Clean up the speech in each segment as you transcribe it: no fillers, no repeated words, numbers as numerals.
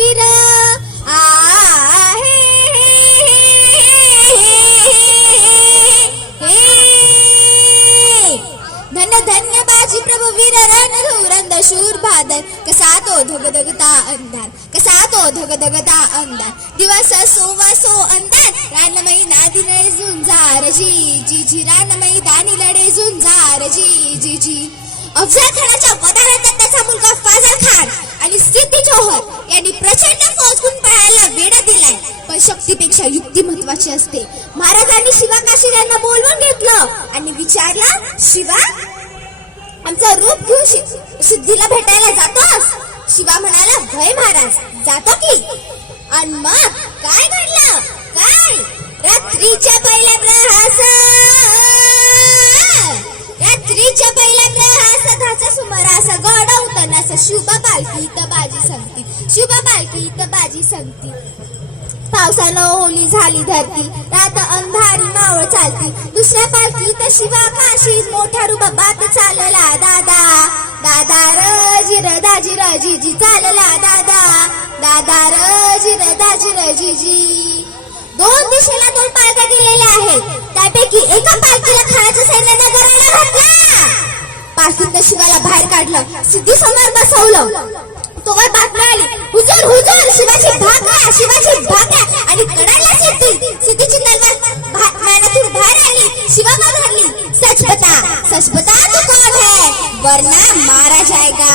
वीर आहे धन्य धन्य बाजी प्रभू वीर रणधुरंद शूर भादर कसा तो धगधगता अंधार कसा तो धगधगता अंधार दिवस सोवासो अंधार रानमयी नादी लढे झुंजार जी जी जी रानमयी दानी लढे झुंजार जी जी जी अफजल खानाच्या वधानंतर त्याचा मुलगा फाजल खान आणि सिद्धी जोहर यांनी प्रचंड फौज गुण पळायला वेढा दिलाय. पण शक्तीपेक्षा युक्ती महत्वाची असते. महाराजांनी शिवा काशीद यांना बोलवून घेतलं आणि विचारलं, शिवा आमचं रूप घेऊन सिद्धीला भेटायला जातोस? शिवा म्हणाला, भय महाराज जातो की. आणि मग काय घडलं? काय रात्रीच्या पहिल्या प्रहासाचा सुमारास गडवताना शुभ पालखी तर बाजी संगती शुभ पालखी तर बाजी संगती पावसानं ओली झाली धरती रात अंधारी मावळ चालती दुसऱ्या पालखीत शिवा काशीद मोठ्या रुबाबात चालला दादा दादा रजी रदाजी रजी जी चालला दादा दादा रजी रदाजी रजी जी. दोन दिशेला दोन पालख्या गेलेल्या आहेत. त्यापैकी एका पालखीला खानाच्या सैन्याने गराला घातला. पालखीतनं शिवाला बाहेर काढलं, सिद्धी समोर बसवलं. तोवर बातमी आली, हुजूर हुजूर शिवाजी भागा शिवाजी भागा. आणि कडायला सिद्धीची तलवार मेहनतून बाहेर आली. शिवा घालली, सच बता तू कौन है वरना मारा जाएगा.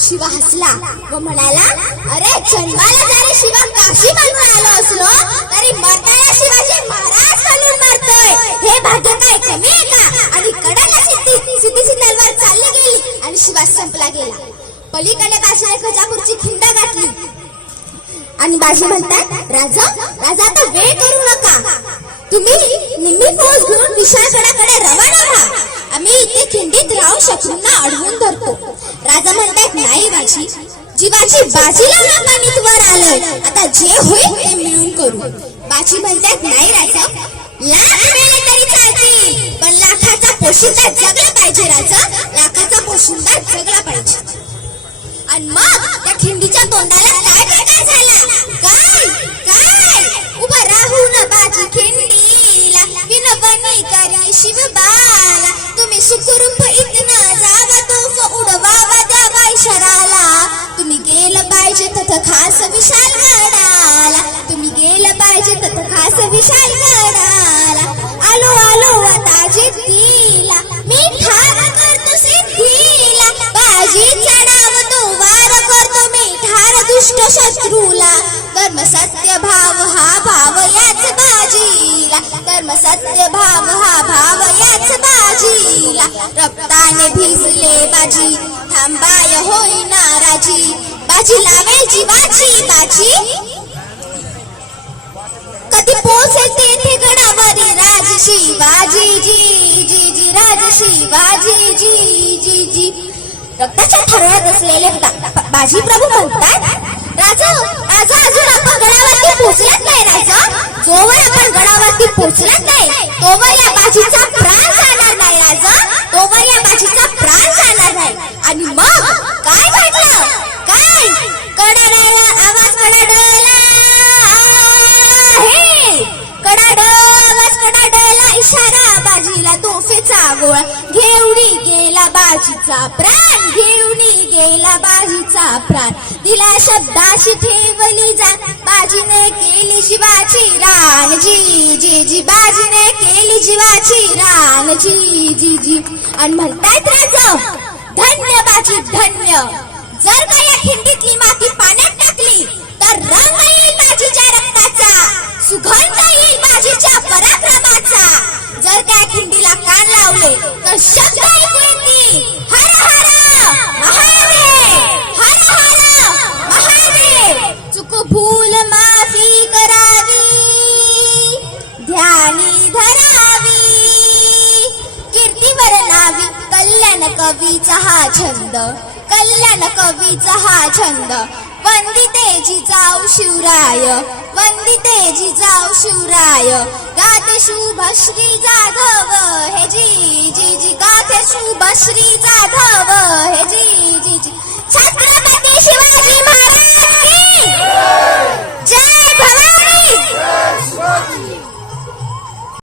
शिवा हसला व म्हणाला, अरे जन्माला जरी शिवा काशी बनून आलो असलो तरी मरताना शिवाजी महाराज बनून मरतोय. हे भाग्य काय कमी आहे का? आणि कडाला सिद्धीची तलवार चालली गेली आणि शिवा संपला गेला. पलीकडे बाजीने खजापूरची खिंड घातली आणि बाजी म्हणतात, राजा आता वेळ करू नका. तुम्ही निम्मी फौज घेऊन विशाळगडाकडे रवाना व्हा. आम्ही इथे खिंडीत राहून शत्रूंना अडवून धरतो. राजा म्हणतात, नाही बाजी, जीवाची बाजी लावून आपण इथवर आलोय. आता जे होईल ते मिळून करू. बाजी म्हणतात, नाही राजा, लाख मेले तरी चालतील पण लाखाचा पोशिंदा जगला पाहिजे. राजा लाखाचा पोशिंदा जगला पाहिजे. आणि मग त्या खिंडीच्या तोंडाला काय झाला? काय उभा राहून बाजी खिंडीला विनवणी करी शिवबाला. तुम्ही सुखरूप इथनं जावा तोफ उडवावा द्यावा इशाराला. तुम्ही गेलं पाहिजे तथ खास विशाल गडाला. तुम्ही गेलं पाहिजे तथ खास विशाल गडाला. आलो आलो आता जिद्दीला मी ठार करतो सिद्धीला. बाजी चढावतो वार करतो मी ठार दुष्ट शत्रूला. धर्म सत्य भाव हा भाव याच बाजीला. धर्म सत्य भाव हा भाव याच बाजीला. रक्ताने भिजले बाजी थांबाय होई नाराजी. बाजी लावेल जीवाची बाजी कधी पोहोचेल तेथे गडावरी राज शिवाजी जी जी जी राज शिवाजी जी जी जी. रक्ताच्या थरळ्यात असलेले बाजी प्रभू म्हणतात, राजा अजून आपण गडावरती पोहोचलाच नाही. राजा जोवर आपण गडावरती पोहोचलाच नाही तोवर या बाजीचा प्राण जाणार नाही. राजा तोवर या बाजीचा प्राण जाणार नाही. आणि मग काय घडलं? काय कडाडला आवाज कडाडला हे कडाडला इशारा बाजीला तोफेचा गोळा घेऊनी गेला बाजीचा प्राण. घेऊनी गेला बाजीचा प्राण. दिला शब्दाशी ठेवली जा बाजीने केली जीवाची रान जी जी जी. बाजीने केली जीवाची रान जी जी जी. आणि म्हणतायत राजा, धन्य बाजी धन्य. जर का या खिंडीतली माती पाण्यात टाकली तर रंग येईल बाजीच्या रक्ताचा, सुगंध येईल बाजीच्या पराक्रमाचा. जर त्या खिंडीला कान लावले तर शब्द ऐकू येतील, हर हर महादेव, हर हर महादेव. चूक भूल माफी करावी, ध्यानी धरावी, कीर्तीवर नावी. कल्याण कवीचा हा छंद, कल्याण कवीचा हा छंद. वंदिते जिजाऊ शिवराय, वंदिते जिजाऊ शिवराय. गाते शुभ श्री जाधव हे जी जी जी. गाते शुभ श्री जाधव हे जी जी जी. छत्रपती शिवाजी महाराज.